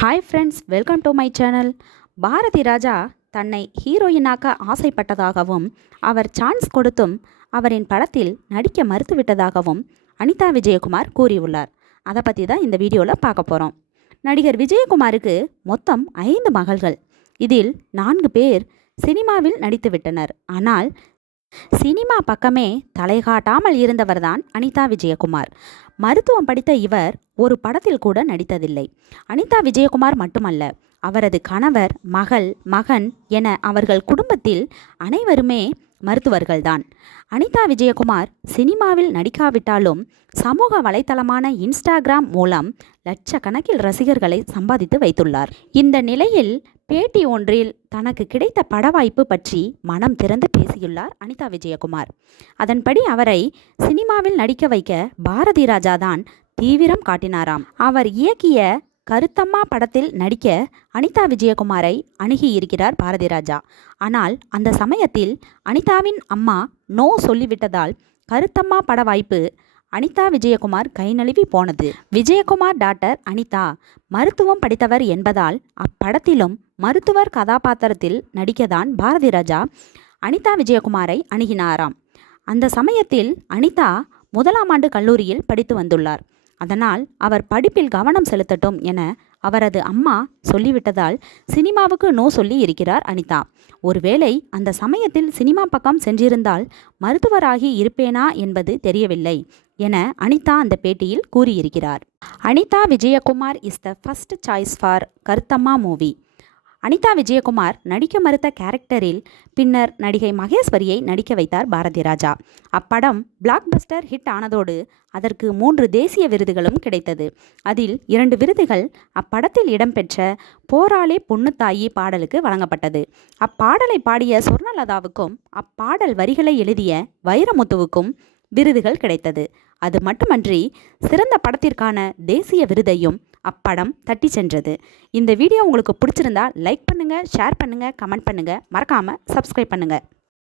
Hi friends, welcome to my channel. Bharathi Raja தன்னை ஹீரோயினாக்க ஆசைப்பட்டதாகவும் அவர் chance கொடுத்தும் அவரின் படத்தில் நடிக்க மறுத்துவிட்டதாகவும் அனிதா விஜயகுமார் கூறியுள்ளார். அதை பற்றி தான் இந்த வீடியோவில் பார்க்க போகிறோம். நடிகர் விஜயகுமாருக்கு மொத்தம் 5 மகள்கள். இதில் 4 பேர் சினிமாவில் நடித்துவிட்டனர். ஆனால் சினிமா பக்கமே தலைகாட்டாமல் இருந்தவர்தான் அனிதா விஜயகுமார். மருத்துவம் படித்த இவர் ஒரு படத்தில் கூட நடித்ததில்லை. அனிதா விஜயகுமார் மட்டுமல்ல, அவரது கணவர், மகள், மகன் என அவர்கள் குடும்பத்தில் அனைவருமே மருத்துவர்கள்தான். அனிதா விஜயகுமார் சினிமாவில் நடிக்காவிட்டாலும் சமூக வலைத்தளமான இன்ஸ்டாகிராம் மூலம் லட்சக்கணக்கில் ரசிகர்களை சம்பாதித்து வைத்துள்ளார். இந்த நிலையில் பேட்டி ஒன்றில் தனக்கு கிடைத்த பட வாய்ப்பு பற்றி மனம் திறந்து பேசியுள்ளார் அனிதா விஜயகுமார். அதன்படி அவரை சினிமாவில் நடிக்க வைக்க பாரதி ராஜா தான் தீவிரம் காட்டினாராம். அவர் இயக்கிய கருத்தம்மா படத்தில் நடிக்க அனிதா விஜயகுமாரை அணுகியிருக்கிறார் பாரதி ராஜா. ஆனால் அந்த சமயத்தில் அனிதாவின் அம்மா நோ சொல்லிவிட்டதால் கருத்தம்மா பட வாய்ப்பு அனிதா விஜயகுமார் கை நழுவி போனது. விஜயகுமார் டாக்டர் அனிதா மருத்துவம் படித்தவர் என்பதால் அப்படத்திலும் மருத்துவர் கதாபாத்திரத்தில் நடிக்கத்தான் பாரதி ராஜா அனிதா விஜயகுமாரை அணுகினாராம். அந்த சமயத்தில் அனிதா 1ஆம் ஆண்டு கல்லூரியில் படித்து வந்துள்ளார். அதனால் அவர் படிப்பில் கவனம் செலுத்தட்டும் என அவரது அம்மா சொல்லிவிட்டதால் சினிமாவுக்கு நோ சொல்லி இருக்கிறார் அனிதா. ஒருவேளை அந்த சமயத்தில் சினிமா பக்கம் சென்றிருந்தால் மருத்துவராகி இருப்பேனா என்பது தெரியவில்லை என அனிதா அந்த பேட்டியில் கூறியிருக்கிறார். Anitha Vijayakumar is the first choice for Karuthamma movie. Anitha Vijayakumar நடிக்க மறுத்த கேரக்டரில் பின்னர் நடிகை மகேஸ்வரியை நடிக்க வைத்தார் பாரதி ராஜா. அப்படம் பிளாக் பஸ்டர் ஹிட் ஆனதோடு அதற்கு 3 தேசிய விருதுகளும் கிடைத்தது. அதில் 2 விருதுகள் அப்படத்தில் இடம்பெற்ற போராளே பொண்ணுத்தாயி பாடலுக்கு வழங்கப்பட்டது. அப்பாடலை பாடிய சொர்ணலதாவுக்கும் அப்பாடல் வரிகளை எழுதிய வைரமுத்துவுக்கும் விருதுகள் கிடைத்தது. அது மட்டுமன்றி சிறந்த படத்திற்கான தேசிய விருதையும் அப்படம் தட்டி சென்றது. இந்த வீடியோ உங்களுக்கு பிடிச்சிருந்தா லைக் பண்ணுங்கள், ஷேர் பண்ணுங்கள், கமெண்ட் பண்ணுங்கள், மறக்காமல் சப்ஸ்கிரைப் பண்ணுங்கள்.